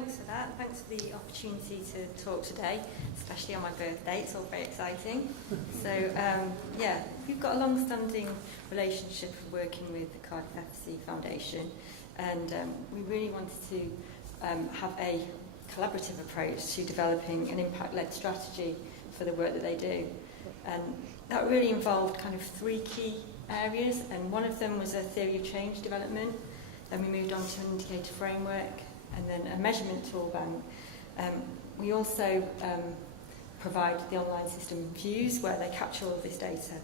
thanks for that. Thanks for the opportunity to talk today, especially on my birthday. It's all very exciting. So, we've got a long-standing relationship working with the Cardiff FC Foundation, and we really wanted to have a collaborative approach to developing an impact-led strategy for the work that they do. And that really involved kind of three key areas, and one of them was a theory of change development. Then we moved on to an indicator framework, and then a measurement tool bank. We also provide the online system Views, where they capture all of this data.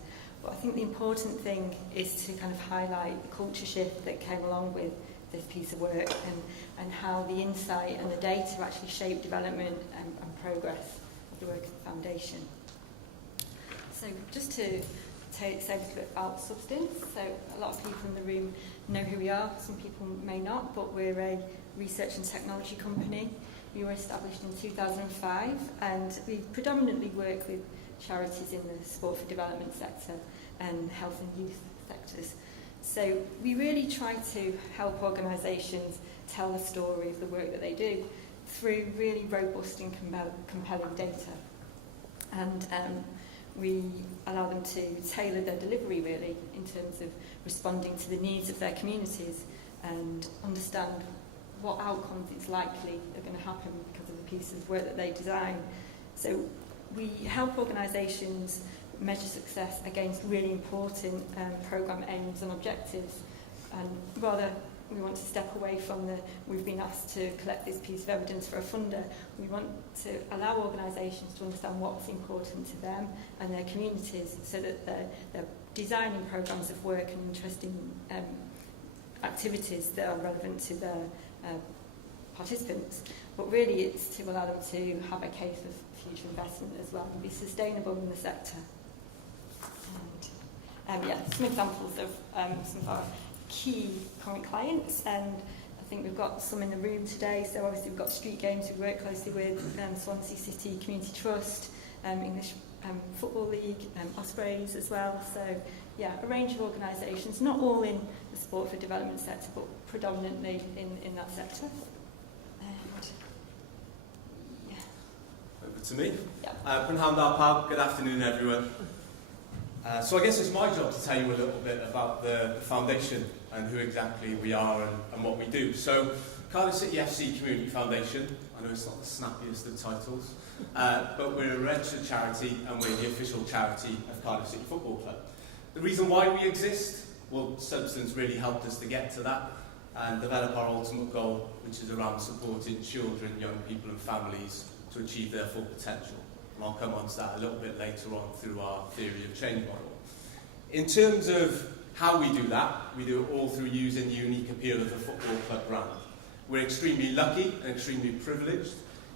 But I think the important thing is to kind of highlight the culture shift that came along with this piece of work, and how the insight and the data actually shape development and progress of the work of the foundation. So just to say a little bit about substance. So a lot of people in the room know who we are, some people may not, but we're a research and technology company. We were established in 2005, and we predominantly work with charities in the sport for development sector and health and youth sectors. So we really try to help organisations tell the story of the work that they do through really robust and compelling data. And we allow them to tailor their delivery really in terms of responding to the needs of their communities and understand what outcomes it's likely are going to happen because of the piece of work that they design. So we help organisations measure success against really important programme aims and objectives, and rather we want to step away from we've been asked to collect this piece of evidence for a funder. We want to allow organisations to understand what's important to them and their communities, so that they're designing programmes of work and interesting activities that are relevant to their participants. But really it's to allow them to have a case of future investment as well and be sustainable in the sector. And some examples of some of our key current clients, and I think we've got some in the room today. So obviously we've got Street Games we work closely with, Swansea City Community Trust, English Football League, Ospreys as well. So a range of organisations, not all in the sport for development sector, but predominantly in that sector. Over to me. Yeah. Good afternoon, everyone. So I guess it's my job to tell you a little bit about the foundation and who exactly we are and what we do. So Cardiff City FC Community Foundation, I know it's not the snappiest of titles, but we're a registered charity and we're the official charity of Cardiff City Football Club. The reason why we exist, well, Substance really helped us to get to that and develop our ultimate goal, which is around supporting children, young people and families to achieve their full potential. And I'll come on to that a little bit later on through our theory of change model. In terms of how we do that, we do it all through using the unique appeal of the football club brand. We're extremely lucky and extremely privileged.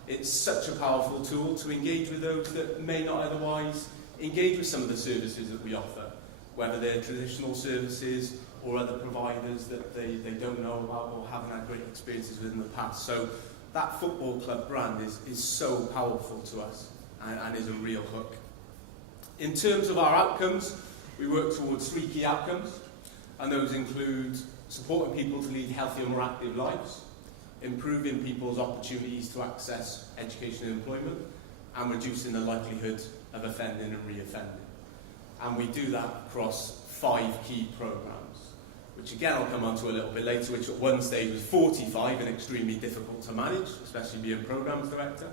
It's such a powerful tool to engage with those that may not otherwise engage with some of the services that we offer, whether they're traditional services or other providers that they don't know about or haven't had great experiences with in the past. So that football club brand is so powerful to us and is a real hook. In terms of our outcomes, we work towards three key outcomes, and those include supporting people to lead healthy and more active lives, improving people's opportunities to access education and employment, and reducing the likelihood of offending and re-offending. And we do that across 5 key programmes, which again I'll come on to a little bit later, which at one stage was 45 and extremely difficult to manage, especially being programmes director.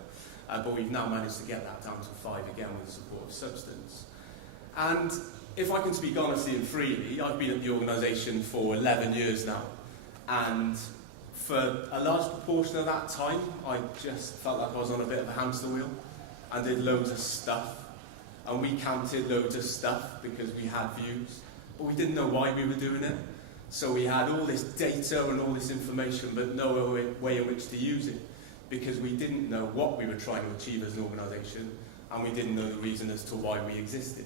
But we've now managed to get that down to 5 again with the support of Substance. And if I can speak honestly and freely, I've been at the organisation for 11 years now. And for a large proportion of that time, I just felt like I was on a bit of a hamster wheel and did loads of stuff. And we counted loads of stuff because we had views, but we didn't know why we were doing it. So we had all this data and all this information, but no way in which to use it, because we didn't know what we were trying to achieve as an organisation, and we didn't know the reason as to why we existed.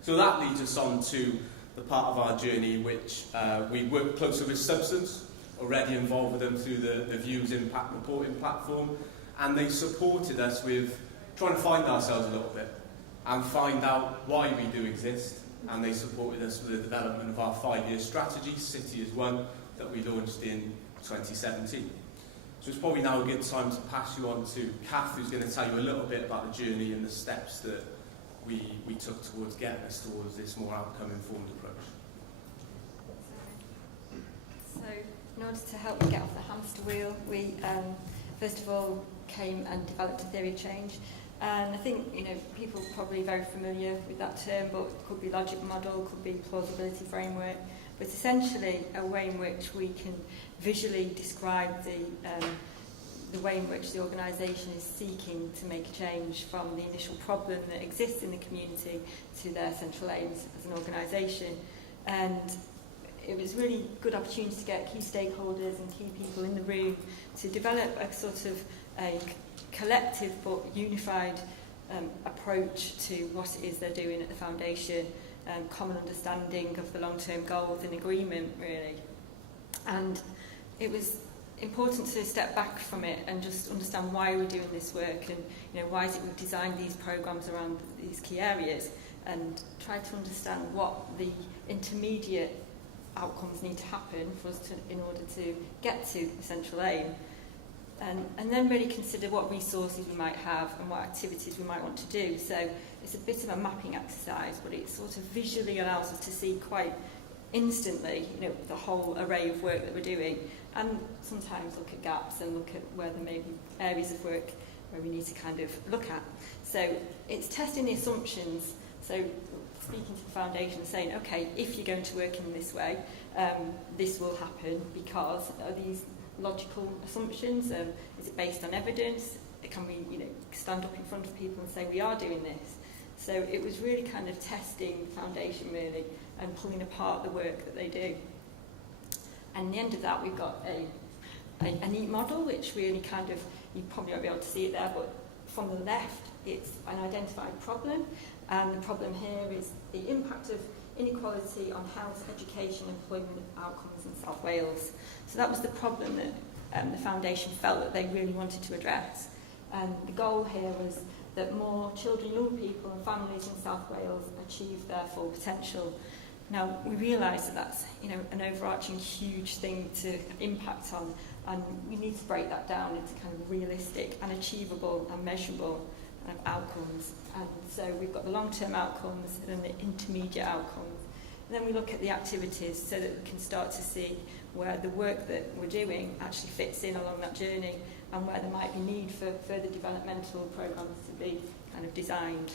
So that leads us on to the part of our journey which we work closer with Substance, already involved with them through the Views Impact Reporting platform, and they supported us with trying to find ourselves a little bit and find out why we do exist, and they supported us with the development of our 5-year strategy, City is One, that we launched in 2017. So it's probably now a good time to pass you on to Kath, who's going to tell you a little bit about the journey and the steps that we took towards getting us towards this more outcome-informed approach. So, in order to help me get off the hamster wheel, we first of all came and developed a theory of change. And I think, people are probably very familiar with that term, but it could be logic model, could be plausibility framework, but essentially a way in which we can visually describe the way in which the organisation is seeking to make a change from the initial problem that exists in the community to their central aims as an organisation. And it was really good opportunity to get key stakeholders and key people in the room to develop a sort of a collective but unified approach to what it is they're doing at the foundation, common understanding of the long-term goals and agreement, really. And it was important to step back from it and just understand why we're doing this work, and why is it we've designed these programmes around these key areas, and try to understand what the intermediate outcomes need to happen for us in order to get to the central aim. And then really consider what resources we might have and what activities we might want to do. So it's a bit of a mapping exercise, but it sort of visually allows us to see quite instantly, the whole array of work that we're doing, and sometimes look at gaps and look at where there may be areas of work where we need to kind of look at. So it's testing the assumptions. So speaking to the foundation, saying, okay, if you're going to work in this way, this will happen because are these logical assumptions? Is it based on evidence? Can we, stand up in front of people and say we are doing this? So it was really kind of testing the foundation, really, and pulling apart the work that they do. And at the end of that, we've got a neat model, which really kind of, you probably won't be able to see it there, but from the left, it's an identified problem. And the problem here is the impact of inequality on health, education, employment outcomes in South Wales. So that was the problem that the foundation felt that they really wanted to address. And the goal here was that more children, young people and families in South Wales achieve their full potential. Now, we realise that that's an overarching huge thing to impact on, and we need to break that down into kind of realistic and achievable and measurable outcomes. And so we've got the long-term outcomes and the intermediate outcomes. And then we look at the activities so that we can start to see where the work that we're doing actually fits in along that journey, and where there might be need for further developmental programmes to be kind of designed.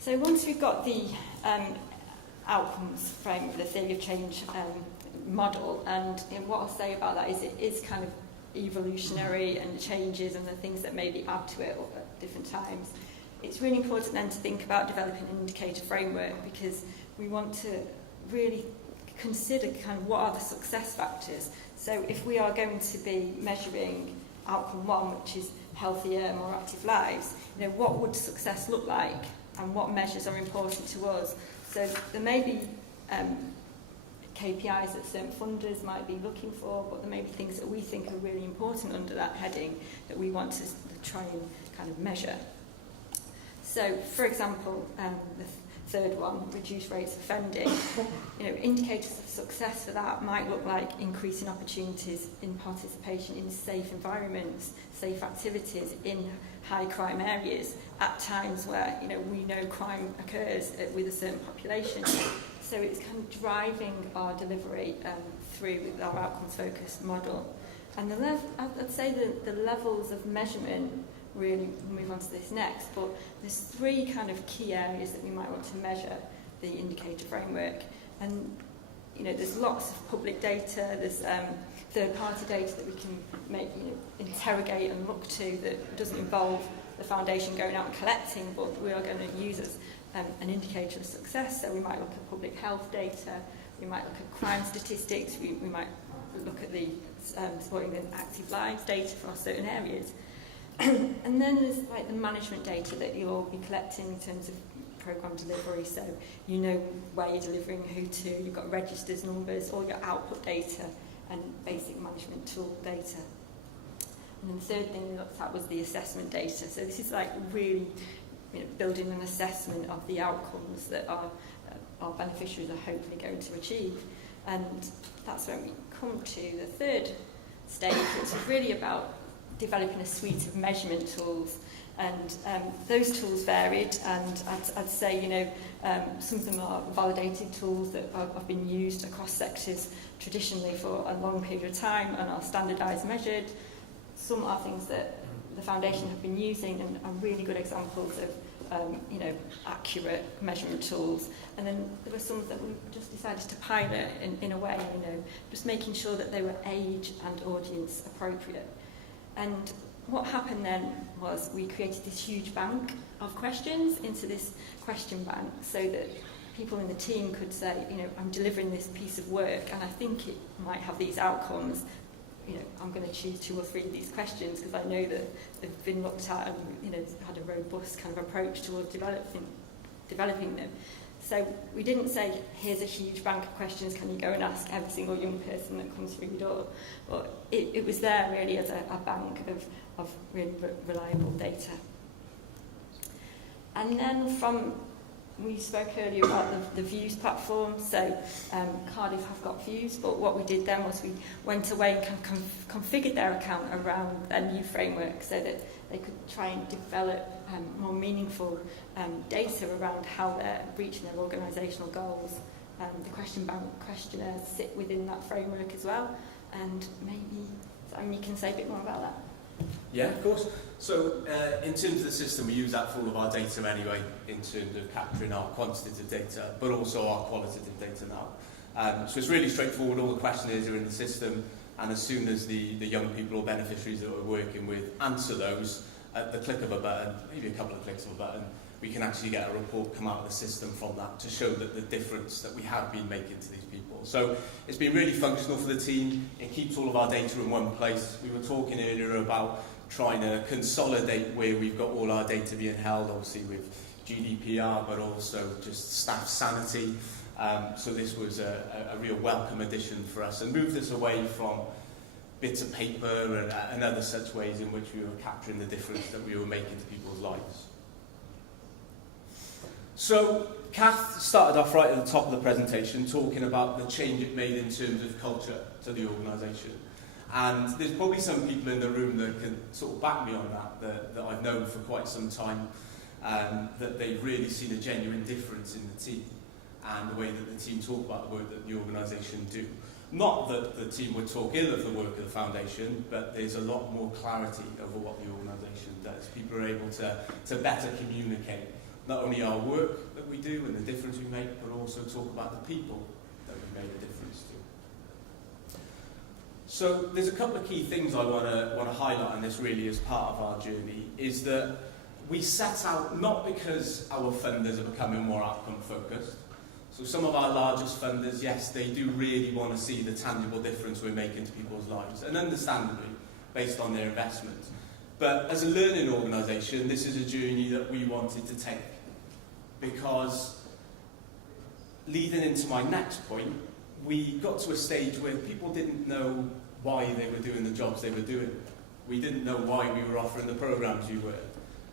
So once we've got the outcomes frame, the theory of change model, and what I'll say about that is it is kind of evolutionary and changes and the things that maybe add to it at different times. It's really important then to think about developing an indicator framework, because we want to really consider kind of what are the success factors. So if we are going to be measuring outcome one, which is healthier, more active lives, what would success look like and what measures are important to us? So there may be KPIs that certain funders might be looking for, but there may be things that we think are really important under that heading that we want to try and kind of measure. So, for example, the third one, reduce rates of offending. Indicators of success for that might look like increasing opportunities in participation in safe environments, safe activities in high crime areas at times where we know crime occurs with a certain population. So it's kind of driving our delivery through with our outcomes-focused model. And I'd say the levels of measurement, really, we'll move on to this next, but there's three kind of key areas that we might want to measure the indicator framework. And, there's lots of public data, there's third-party data that we can interrogate and look to that doesn't involve the foundation going out and collecting, but we are going to use as an indicator of success. So we might look at public health data, we might look at crime statistics, we might look at the supporting the active lives data for certain areas. And then there's the management data that you'll all be collecting in terms of programme delivery, so where you're delivering who to, you've got registers, numbers, all your output data and basic management tool data. And then the third thing we looked at was the assessment data. So this is really building an assessment of the outcomes that our beneficiaries are hopefully going to achieve. And that's when we come to the third stage, which is really about developing a suite of measurement tools. And those tools varied, and I'd say, some of them are validated tools that have been used across sectors traditionally for a long period of time and are standardised, measured. Some are things that the foundation have been using and are really good examples of accurate measurement tools. And then there were some that we just decided to pilot in a way, just making sure that they were age and audience appropriate. And what happened then was we created this huge bank of questions into this question bank so that people in the team could say, I'm delivering this piece of work and I think it might have these outcomes. I'm going to choose 2 or 3 of these questions because I know that they've been looked at and had a robust kind of approach towards developing them. So we didn't say, here's a huge bank of questions, can you go and ask every single young person that comes through the door? But it was there really as a bank of really reliable data. And then we spoke earlier about the views platform. So Cardiff have got views, but what we did then was we went away and configured their account around their new framework so that they could try and develop more meaningful data around how they're reaching their organisational goals. The question bank questionnaires sit within that framework as well, and maybe you can say a bit more about that. Yeah, of course. So in terms of the system, we use that for all of our data anyway, in terms of capturing our quantitative data, but also our qualitative data now. So it's really straightforward. All the questionnaires are in the system, and as soon as the young people or beneficiaries that we're working with answer those, at the click of a button, maybe a couple of clicks of a button, we can actually get a report come out of the system from that to show that the difference that we have been making to these people. So it's been really functional for the team. It keeps all of our data in one place. We were talking earlier about trying to consolidate where we've got all our data being held, obviously with GDPR, but also just staff sanity. So this was a real welcome addition for us and moved us away from bits of paper and other such ways in which we were capturing the difference that we were making to people's lives. So Kath started off right at the top of the presentation talking about the change it made in terms of culture to the organisation. And there's probably some people in the room that can sort of back me on that I've known for quite some time, that they've really seen a genuine difference in the team and the way that the team talk about the work that the organisation do. Not that the team would talk ill of the work of the foundation, but there's a lot more clarity over what the organisation does. People are able to better communicate not only our work that we do and the difference we make, but also talk about the people that we made a difference to. So there's a couple of key things I want to highlight on this really as part of our journey, is that we set out not because our funders are becoming more outcome focused. So some of our largest funders, yes, they do really want to see the tangible difference we're making to people's lives, and understandably, based on their investment. But as a learning organisation, this is a journey that we wanted to take, because leading into my next point, we got to a stage where people didn't know why they were doing the jobs they were doing. We didn't know why we were offering the programmes we were.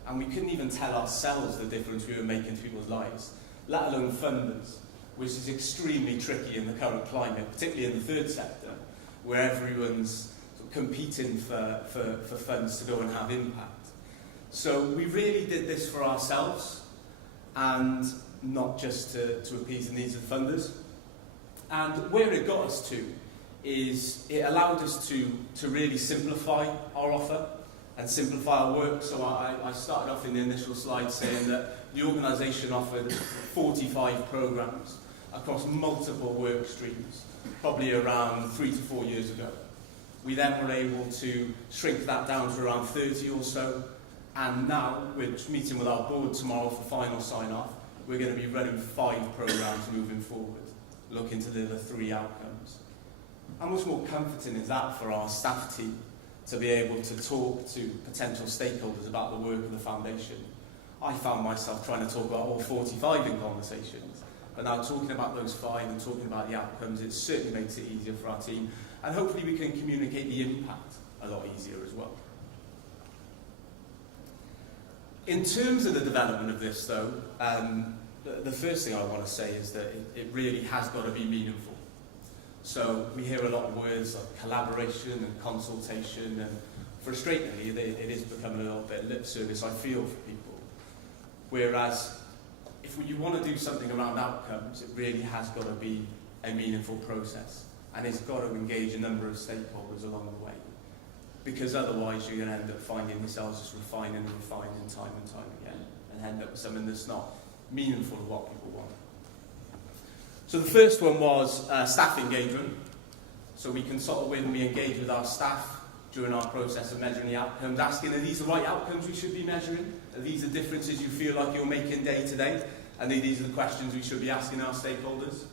And we couldn't even tell ourselves the difference we were making to people's lives, let alone funders, which is extremely tricky in the current climate, particularly in the third sector, where everyone's sort of competing for funds to go and have impact. So we really did this for ourselves, and not just to appease the needs of funders. And where it got us to is it allowed us to really simplify our offer and simplify our work. So I started off in the initial slide saying that the organisation offered 45 programmes across multiple work streams, probably around 3 to 4 years ago. We then were able to shrink that down to around 30 or so, and now we're meeting with our board tomorrow for final sign-off. We're going to be running 5 programmes moving forward, looking to deliver 3 outcomes. How much more comforting is that for our staff team to be able to talk to potential stakeholders about the work of the foundation? I found myself trying to talk about all 45 in conversations, but now talking about those 5 and talking about the outcomes, it certainly makes it easier for our team, and hopefully we can communicate the impact a lot easier as well. In terms of the development of this though, the first thing I want to say is that it really has got to be meaningful. So we hear a lot of words like collaboration and consultation, and frustratingly, it is becoming a little bit lip service, I feel, for people. Whereas, if you want to do something around outcomes, it really has got to be a meaningful process, and it's got to engage a number of stakeholders along the way. Because otherwise, you're going to end up finding yourselves just refining and refining time and time again, and end up with something that's not meaningful to what people want. So the first one was staff engagement. So we consulted with and we engaged with our staff during our process of measuring the outcomes, asking, are these the right outcomes we should be measuring? Are these the differences you feel like you're making day to day? And these are the questions we should be asking our stakeholders.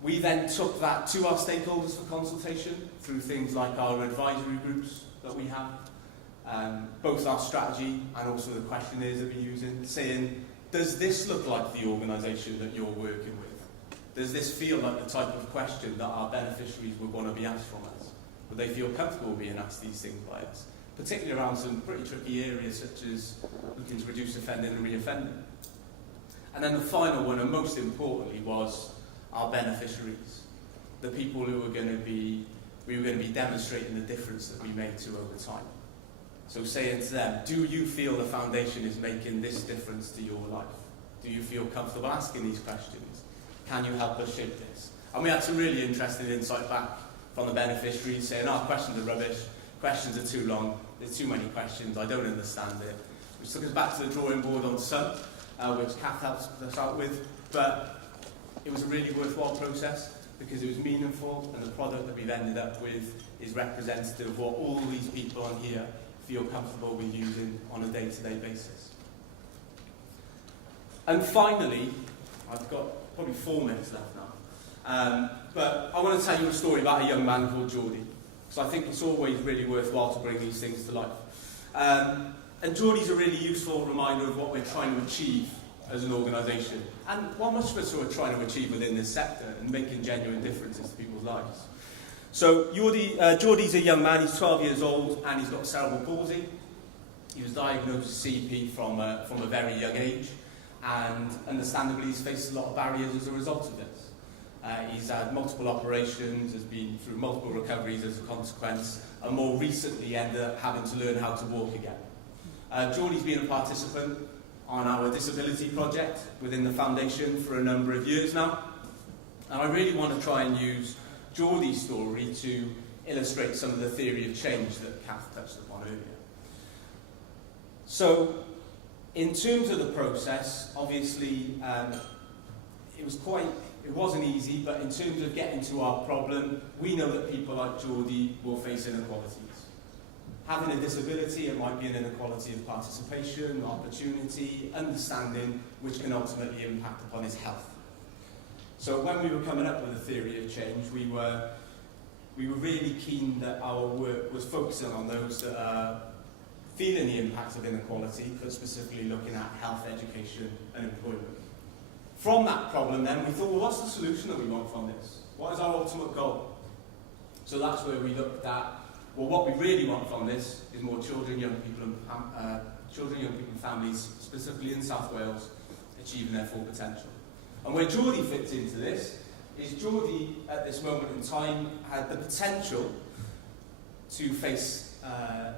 We then took that to our stakeholders for consultation through things like our advisory groups that we have, both our strategy and also the questionnaires that we're using, saying, does this look like the organisation that you're working with? Does this feel like the type of question that our beneficiaries would want to be asked from us? Would they feel comfortable being asked these things by us? Particularly around some pretty tricky areas such as looking to reduce offending and re-offending. And then the final one, and most importantly, was our beneficiaries, the people who we were going to be demonstrating the difference that we made to over time. So saying to them, do you feel the foundation is making this difference to your life? Do you feel comfortable asking these questions? Can you help us shape this? And we had some really interesting insight back from the beneficiaries saying, questions are rubbish, questions are too long, there's too many questions, I don't understand it. Which took us back to the drawing board on some, which Kath helped us out with. But it was a really worthwhile process because it was meaningful, and the product that we've ended up with is representative of what all these people on here feel comfortable with using on a day-to-day basis. And finally, I've got probably 4 minutes left now, but I want to tell you a story about a young man called Geordie, because I think it's always really worthwhile to bring these things to life. And Geordie's a really useful reminder of what we're trying to achieve as an organisation, and what much of us are trying to achieve within this sector and making genuine differences to people's lives. So Geordie's a young man, he's 12 years old, and he's got cerebral palsy. He was diagnosed with CP from a very young age, and understandably he's faced a lot of barriers as a result of this. He's had multiple operations, has been through multiple recoveries as a consequence, and more recently ended up having to learn how to walk again. Geordie's been a participant on our disability project within the foundation for a number of years now, and I really want to try and use Geordie's story to illustrate some of the theory of change that Kath touched upon earlier. So, in terms of the process, obviously, it wasn't easy, but in terms of getting to our problem, we know that people like Geordie will face inequalities. Having a disability, it might be an inequality of participation, opportunity, understanding, which can ultimately impact upon his health. So when we were coming up with a theory of change, we were really keen that our work was focusing on those that are feeling the impacts of inequality, but specifically looking at health, education, and employment. From that problem then, we thought, well, what's the solution that we want from this? What is our ultimate goal? So that's where we looked at, well, what we really want from this is more children, young people, and families, specifically in South Wales, achieving their full potential. And where Geordie fits into this is Geordie, at this moment in time, had the potential to face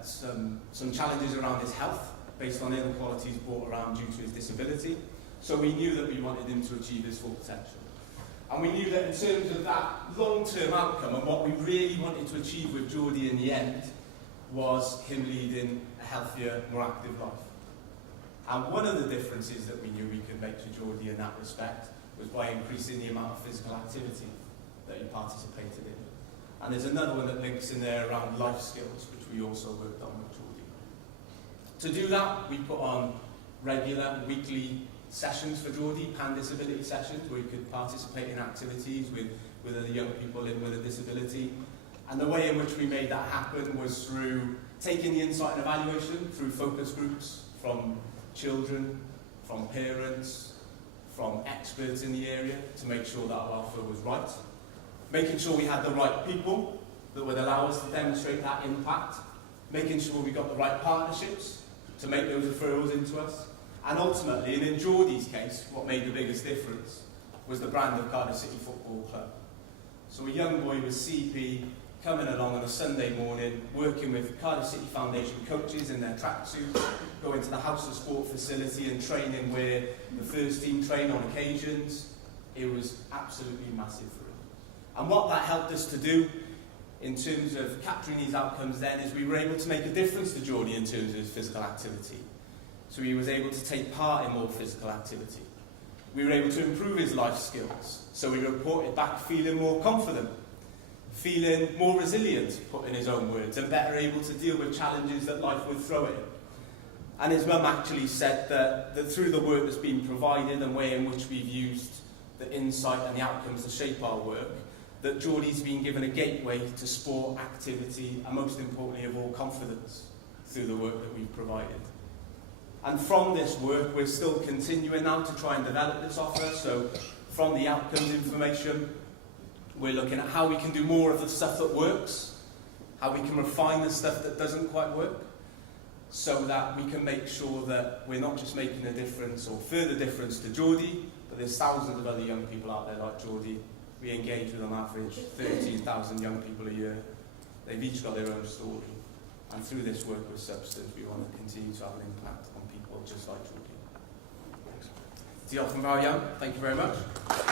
some challenges around his health, based on inequalities brought around due to his disability. So we knew that we wanted him to achieve his full potential. And we knew that in terms of that long-term outcome, and what we really wanted to achieve with Geordie in the end, was him leading a healthier, more active life. And one of the differences that we knew we could make to Geordie in that respect was by increasing the amount of physical activity that he participated in. And there's another one that links in there around life skills, which we also worked on with Geordie. To do that, we put on regular weekly sessions for Geordie, pan-disability sessions, where he could participate in activities with other young people living with a disability. And the way in which we made that happen was through taking the insight and evaluation through focus groups from children, from parents, from experts in the area, to make sure that our offer was right. Making sure we had the right people that would allow us to demonstrate that impact. Making sure we got the right partnerships to make those referrals into us. And ultimately, and in Geordie's case, what made the biggest difference was the brand of Cardiff City Football Club. So a young boy with CP coming along on a Sunday morning, working with Cardiff City Foundation coaches in their tracksuits, going to the House of Sport facility and training where the first team train on occasions. It was absolutely massive for him. And what that helped us to do in terms of capturing these outcomes then is we were able to make a difference to Geordie in terms of his physical activity. So he was able to take part in more physical activity. We were able to improve his life skills. So he reported back feeling more confident, feeling more resilient, put in his own words, and better able to deal with challenges that life would throw at him. And his mum actually said that through the work that's been provided and way in which we've used the insight and the outcomes to shape our work, that Geordie's been given a gateway to sport, activity, and most importantly of all, confidence through the work that we've provided. And from this work, we're still continuing now to try and develop this offer. So from the outcomes information, we're looking at how we can do more of the stuff that works, how we can refine the stuff that doesn't quite work, so that we can make sure that we're not just making a difference or further difference to Geordie, but there's thousands of other young people out there like Geordie. We engage with on average 13,000 young people a year. They've each got their own story. And through this work with Substance, we want to continue to have an impact on people just like Geordie. Thanks. Diolch yn fawr iawn. Thank you very much.